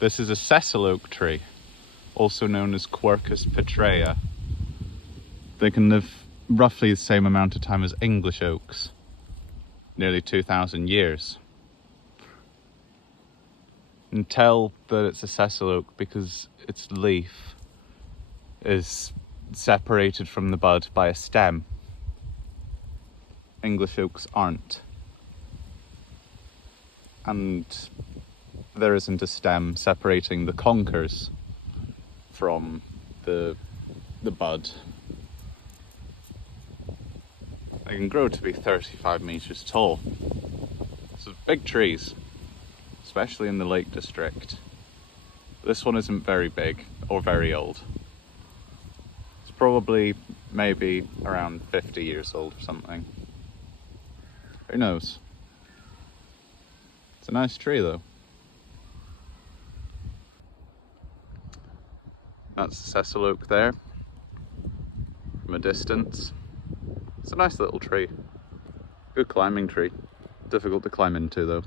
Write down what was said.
This is a Sessile Oak tree, also known as Quercus petrea. They can live roughly the same amount of time as English oaks, nearly 2,000 years. And tell that it's a Sessile Oak because its leaf is separated from the bud by a stem. English oaks aren't. And there isn't a stem separating the conkers from the bud. They can grow to be 35 meters tall. So big trees, especially in the Lake District. This one isn't very big or very old. It's probably maybe around 50 years old or something. Who knows? It's a nice tree though. That's the Sessile Oak there, from a distance. It's a nice little tree. Good climbing tree. Difficult to climb into though.